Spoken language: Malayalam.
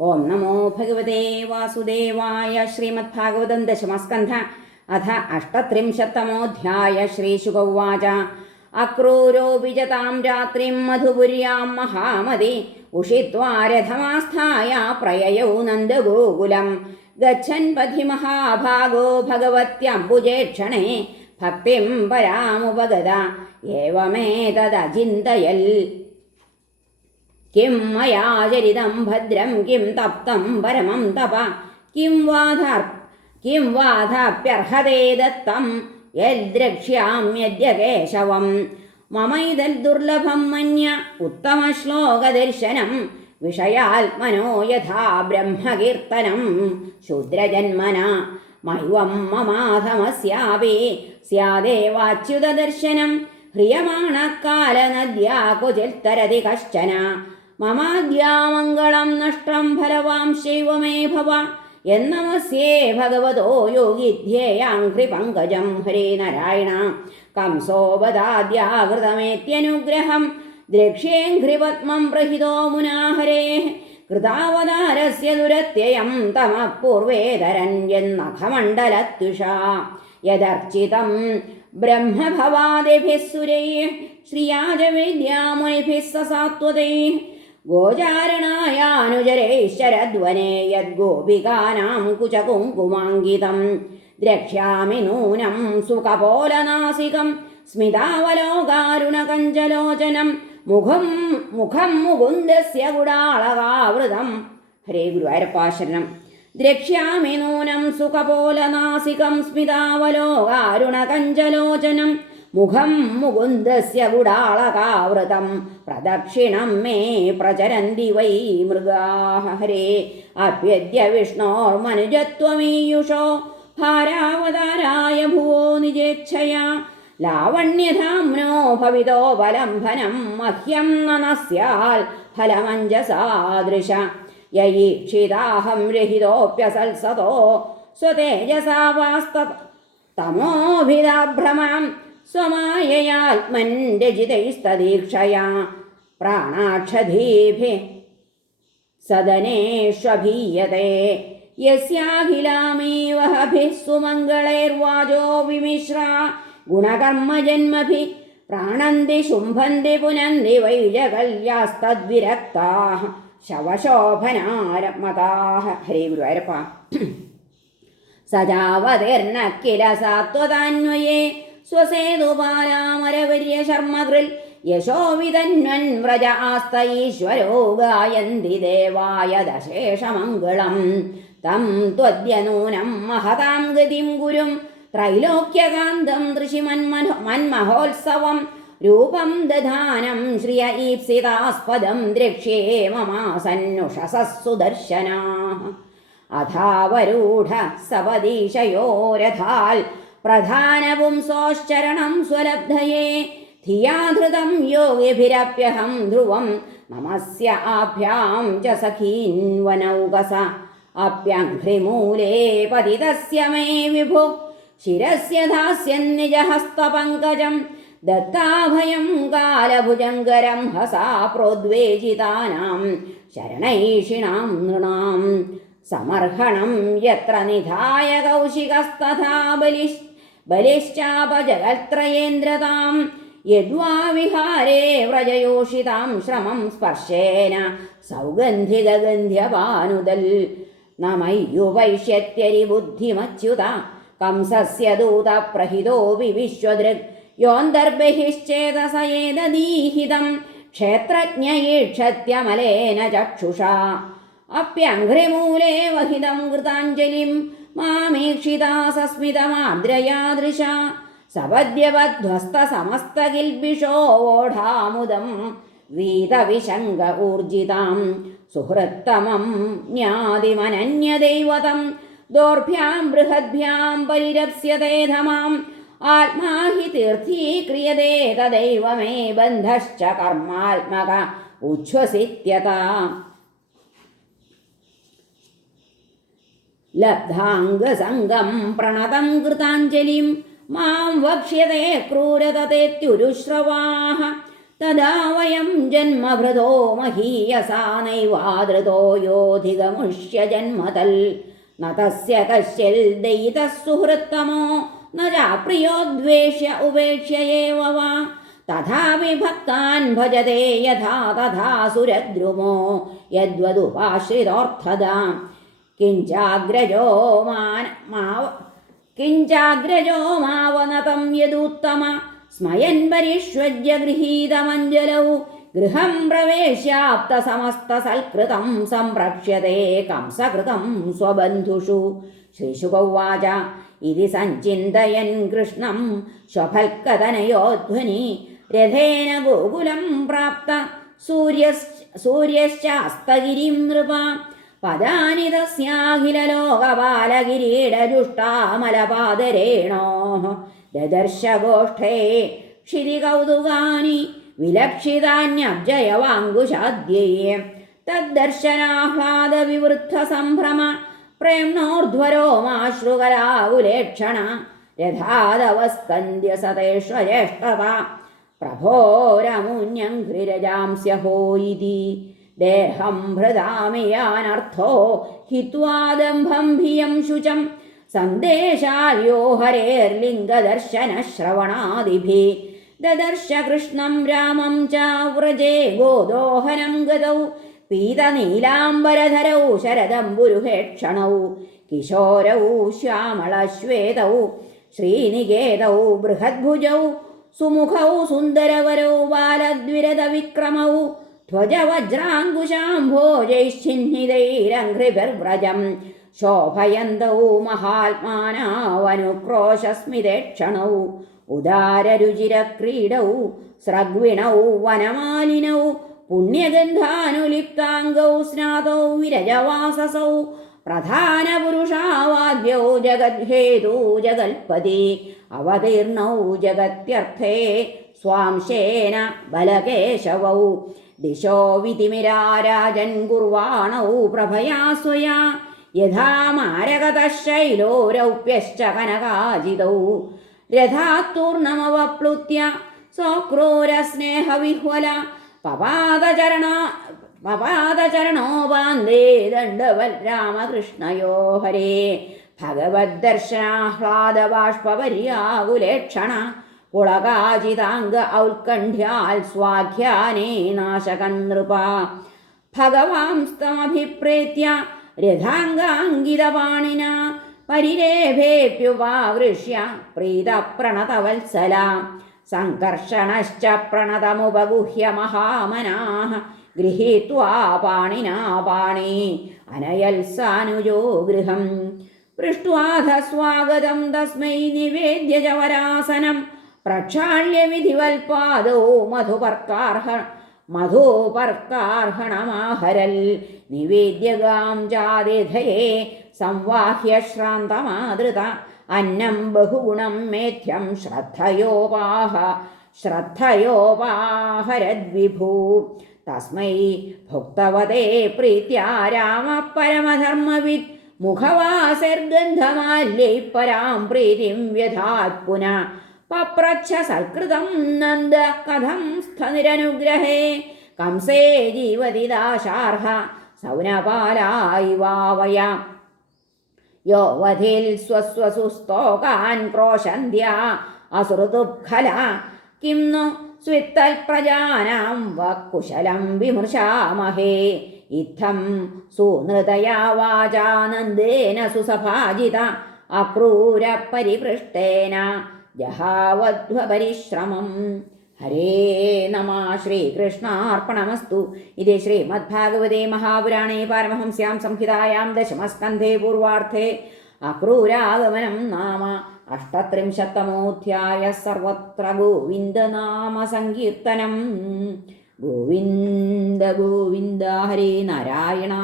ഓം നമോ ഭഗവതേ വാസുദേവായ ശ്രീമദ് ഭാഗവതം ദശമസ്കന്ധ. അഥ അഷ്ടത്രിംശത്തമോധ്യായ ശ്രീശുകൗവാച അക്രൂരോ വിജതാം രാത്രിം മധുപുര്യാം മഹാമതി. ഉഷിത്വാരഥമാസ്ഥായ പ്രയയൗ നന്ദഗോകുലം. ഗച്ഛൻ പഥി മഹാഭാഗോ ഭഗവത്യംബുജേക്ഷണേ. ഭക്തിം പരാമുപഗത ഏവമേതദചിന്തയൽ. കിം മയാ ചരിതം ഭദ്രം കിം തപ്തം പരമം തപ കിം വാധാർ കിം വാധാപ്യർഹതേ ദത്തം യദ്രക്ഷ്യാമ്യദ്യ കേശവം മമൈതൽ ദുർലഭം മന്യ ഉത്തമശ്ലോകദർശനം വിഷയാത്മനോ യഥാ ബ്രഹ്മകീർത്തനം ശൂദ്രജന്മന മൈവം മമാധമസ്യാപി സ്യാദേവാച്യുതദർശനം ഹ്രിയമാണക്കാലനദ്യാ ക്വചിൽത്തരതി കശ്ചന മമാദ്യാമംഗളം നഷ്ടം ഫലവാം ശൈവമേ ഭവ. എന്നമസ്യേ ഭഗവതോ യോഗിധ്യേയാഘ്രി പങ്കജം ഹരേ നാരായണ. കംസോപദാദ്യാകൃതമേത്യനുഗ്രഹം. ദ്രക്ഷ്യേഘ്രിപത്മം പ്രഹിതോ മുനാഹരേ കൃതാവതാരസ്യ ദുരത്യയം തമഃ പൂർവേതരൻ എന്നഖമണ്ഡലത്യുഷാ യദർച്ചിതം ബ്രഹ്മഭവാദിഭിസ്സുരൈ. സുരൈः ശ്രിയാജവിദ്യാമുനിभिः സസാത്വതൈः गोचारणायानुजरैश्चरद्वने यद्गोपिकानां कुचकुङ्कुमाङ्गितं द्रक्ष्यामि नूनं सुकपोलनासिकं स्मितावलोकारुणकञ्चलोचनं मुखं मुखं मुकुन्दस्य गुडाळकावृतं हरे गुरुवायरपाशरणं द्रक्ष्यामि नूनं सुकपोलनासिकं स्मितावलोकारुणकञ्चलोचनं മുഖം മുകുന്ദസ്യ ഗുഡാളകാവൃതം പ്രദക്ഷിണം മേ പ്രചരന്തി വൈ മൃഗാഹ ഹരേ അപ്യദ്യ വിഷ്ണോർമനുജത്വമീയുഷോ ഭാരാവതാരായ ഭുവോ നിജേച്ഛയാ. ലാവണ്യധാമ്നോ ഭവിതോ ബലംഭനം മഹ്യം നനസ്യാൽ ഫലമഞ്ജസാദൃശ. യയീക്ഷിതാഹം രഹിതോപ്യസൽസതോ. സ്വതേജസാവാസ്ത തമോഭിതാഭ്രമാം. സ്വമായയാത്മൻ രചിതൈസ്തദീക്ഷയാ പ്രാണാക്ഷധീഭി സദനേഷ്വഭീയത്തെ യസ്യാഖിലാമീവഹഭിः സുമംഗളൈർവാചോ വിമിശ്ര. ഗുണകർമ്മജന്മഭി പ്രാണന്തി ശുംഭന്തി പുനന്തി വൈജകല്യാസ്തദ്വിരക്താः ശവശോഭനാരമതാഹ. ഹരേ ഗുരുവായൂരപ്പ. സജാവതീർണ കില സാത്വതാന്വയേ സ്വസേതുപാലാമരവര്യ ശർമ്മകൃൽ യശോവിതന്വൻ വ്രജ ആസ്ത ഈശ്വരോ ഗായന്തി ദേവായ ദശേഷമംഗളം. തം ത്വദ്യനൂനം മഹതാം ഗതിം ഗുരും. ത്രൈലോക്യകാന്തം ദൃശിമന്മന മന്മഹോത്സവം രൂപം ദധാനം ശ്രിയ ഈപ്സിതാസ്പദം ദ്രക്ഷ്യേ മമാസന്നുഷസസ്സു ദർശനാ അഥാവരൂഢ സപദീശയോരഥാൽ പ്രധാനപുംസോശ്ചരണം സ്വലബ്ധയേ. ധിയാധൃതം യോഗിഭിരപ്യഹം ധ്രുവം നമസ്യ ആഭ്യാം ച സഖീൻവനൗകസ. അപ്യഘ്രിമൂലേ പതിതസ്യ മേ വിഭു. ശിരസ്യ ധാസ്യന്നിജഹസ്തപങ്കജം ദത്താഭയം കാലഭുജങ്കരം ഹസാ പ്രോദ്വേജിതാനാം. ശരണൈഷിണാം നൃണാം. സമർഹണം യത്ര നിധായ കൗശികസ്തഥാ ബലിശ് ബലിശ്ചാപജഗത്രയേന്ദ്രതാം. യദ്വാ വിഹാരേ വ്രജയോഷിതാം ശ്രമം സ്പർശേന സൗഗന്ധികഗന്ധ്യപാനുദൽ നമയ്യുപൈഷ്യത്യരി ബുദ്ധിമച്യുത കംസസ്യ ദൂത പ്രഹിതോപി വിശ്വദൃഗ് യോന്തർബഹിശ്ചേതസയേതദീഹിതം ക്ഷേത്രജ്ഞയീക്ഷത്യമലേന ചക്ഷുഷാ. അപ്യഘ്രിമൂലേ വഹിതം കൃതാഞ്ജലിം മാമീക്ഷിതാ സസ്മിതമാദ്രയാദൃശ സപദ്യവധ്വസ്തസമസ്തകിൽബിഷോഢാമുദം വീതവിശങ്ക ഊർജിതാം സുഹൃത്തമം ജ്ഞാതിമനന്യദൈവതം ദോർഭ്യാം ബൃഹദ്ഭ്യാം പരിരപ്സ്യതേധമാം ആത്മാ ഹി തീർത്ഥീക്രിയതേ തദൈവമേ ബന്ധശ്ച കർമാത്മക ഉച്ഛ്വസിത്യത ലബ്ധാംഗസംഗം പ്രണതം കൃതാഞ്ജലിം മാം വക്ഷ്യത്തെ ക്രൂരതതേത്യുരുശ്രവാः തഥാ വയം ജന്മഭൃതോ മഹീയസാ നൈവാദൃതോ യോധികമുഷ്യ ജന്മതൽ. ന തസ്യ കശ്യൽ ദയിതഃ സുഹൃത്തമോ ന ചാപ്രിയോദ്വേഷ്യ ഉപേക്ഷ്യയേവ വാ. തഥാപി ഭക്താൻ ഭജതേ യഥാ തഥാ സുരദ്രുമോ യദ്വതുപാശ്രിതോർത്ഥതാം കിഞ്ചാഗ്രജോ മാന മാവ കിഞ്ചാഗ്രജോ മാവനതം യദുത്തമ സ്മയൻ പരിഷ്വജ്യ ഗൃഹീതമഞ്ജലൗ ഗൃഹം പ്രവേശ്യാപ്ത സമസ്ത സൽകൃതം സംരക്ഷ്യതേ കംസകൃതം സ്വബന്ധുഷു. ശ്രീശുകൗവാച ഇതി സഞ്ചിന്തയൻ കൃഷ്ണം ശ്വഫൽക്കതനയോധ്വനി രഥേന ഗോകുലം പ്രാപ്ത. സൂര്യ സൂര്യശ്ചാസ്തഗിരിം നൃപ പദാനി തസ്യാഖിലലോകപാലകിരീടജുഷ്ടാമലപാദരേണോ ദദർശഗോഷ്ഠേ ക്ഷിതികൗതുകാനി വിലക്ഷിതാന്യബ്ജയവാങ്കുശാദ്യേ തദ്ദർശനാഹ്ലാദവിവൃദ്ധസംഭ്രമ പ്രേംണോർധ്വരോമാശ്രുകലാകുലേക്ഷണ രഥാദവസ്കന്ദ്യ സതേഷ്വജ്യേഷ്ഠത പ്രഭോരമുന്യം ഹ്രിരജാംസ്യഹോ ഇതി ദേഹം ഭൃതാമിയാനർത്ഥോ ഹിത്വാദംഭം ഭിയം ശുചം സന്ദേശാര്യോ ഹരേർലിംഗദർശനശ്രവണാദിഭി ദദർശ കൃഷ്ണം രാമം ച വ്രജേ ഗോദോഹനം ഗതൗ പീതനീലാംബരധരൗ ശരദംബുരുഹേക്ഷണൗ കിശോരൗ ശ്യാമളശ്വേതൗ ശ്രീനികേതൗ ബൃഹദ്ഭുജൗ സുമുഖൗ സുന്ദരവരൗ ബാലദ്വിരദവിക്രമൗ ധ്വജവജ്രാങ്കുശാംഭോജൈശ്ചിഹ്നിതൈരഘ്രിഭിർവ്രജം ശോഭയന്തൗ മഹാത്മാനാവനുക്രോശസ്മിതേക്ഷണൗ ഉദാരരുചിരക്രീഡൗ സ്രഗ്വിണൗ വനമാലിനൗ. പുണ്യഗന്ധാനുലിപ്താംഗൗ സ്നാതൗ വിരജവാസസൗ. പ്രധാനപുരുഷാവാദ്യൗ ജഗദ്ഹേതു ജഗൽപതി. അവതീർണൗ ജഗത്യർത്ഥേ. സ്വാംശേന ബലകേശവൗ. ദിശോ വിതിമിരാരാജൻ കുർവാണൗ പ്രഭയാ സ്വയാ. യഥാ മാരകതശൈലോരൗപ്യശ്ച കനകാജിതൗ. രഥാത്തൂർണമവപ്ലുത്യ സ്വക്രൂരസ്നേഹവിഹ്വല. പപാദചരണ പപാദചരണോ വാന്ദേ ദണ്ഡവൽ രാമകൃഷ്ണയോ ഹരേ ഭഗവദ്ദർശനാഹ്ലാദബാഷ്പപര്യാകുലേക്ഷണ പുളകാജിതാംഗ ഔത്കണ്ഠ്യാൽ സ്വാഖ്യാനേ നാശകൻ നൃപ ഭഗവാംസ്തമഭിപ്രേത്യ രഥാംഗാംഗിതപാണിന പരിരേഭേപ്യുപാവൃഷ്യ പ്രീതപ്രണതവത്സല. സങ്കർഷണശ്ച പ്രണതമുപഗുഹ്യ മഹാമനാः ഗൃഹീത്വാ പാണിനാ പാണി. അനയൽസാനുജോ ഗൃഹം. പൃഷ്ട്വാധ സ്വാഗതം തസ്മൈ നിവേദ്യ ച വരാസനം പ്രക്ഷാള്യ വിധിവൽപാദോ മധുപർക്കാർഹ മധുപർക്കാർഹണമാഹരൽ. നിവേദ്യകാം ജാതിധയെ സംവാഹ്യശ്രാന്തമാതൃത. അന്നം ബഹുഗുണം മേധ്യം ശ്രദ്ധയോപാഹ ശ്രദ്ധയോപാഹരദ്വിഭൂ. തസ്മൈ ഭുക്തവതേ പ്രീത്യാ രാമ പരമധർമ്മവിത് മുഖവാസർഗന്ധമാല്യൈ പരാം പ്രീതിം വ്യധാത് പുന പപ്രച്ഛ സൽകൃതം നന്ദ കഥം സ്ഥനിരനുഗ്രഹേ കംസേ ജീവതിദാശാർഹ സൗനപാലായി വാവയ. യോവധിൽ സ്വസ്വസുസ്തോകാൻ ക്രോശന്ത്യ അസുഹൃതുഖല കിം नु സ്വിത്തൽപ്രജാനാം വക്കുശലം വിമൃശാമഹേ. ഇത്തം സുനൃതയാ വാചാനന്ദേന സുസഭാജിത അക്രൂരപരിപൃഷ്ടേന ജഹാവധ്വപരിശ്രമം ഹരേ നമ ശ്രീകൃഷ്ണാർപ്പണമസ്തു. ഇത് ശ്രീമദ്ഭാഗവതേ മഹാപുരാണേ പാരമഹംസ്യാം സംഹിതായാം ദശമസ്കന്ധേ പൂർവാർത്ഥേ അക്രൂരാഗമനം നാമ അഷ്ടത്രിംശത്തമോധ്യായ സർവത്ര ഗോവിന്ദനാമ സങ്കീർത്തനം. ഗോവിന്ദ ഗോവിന്ദ ഹരേ നാരായണ.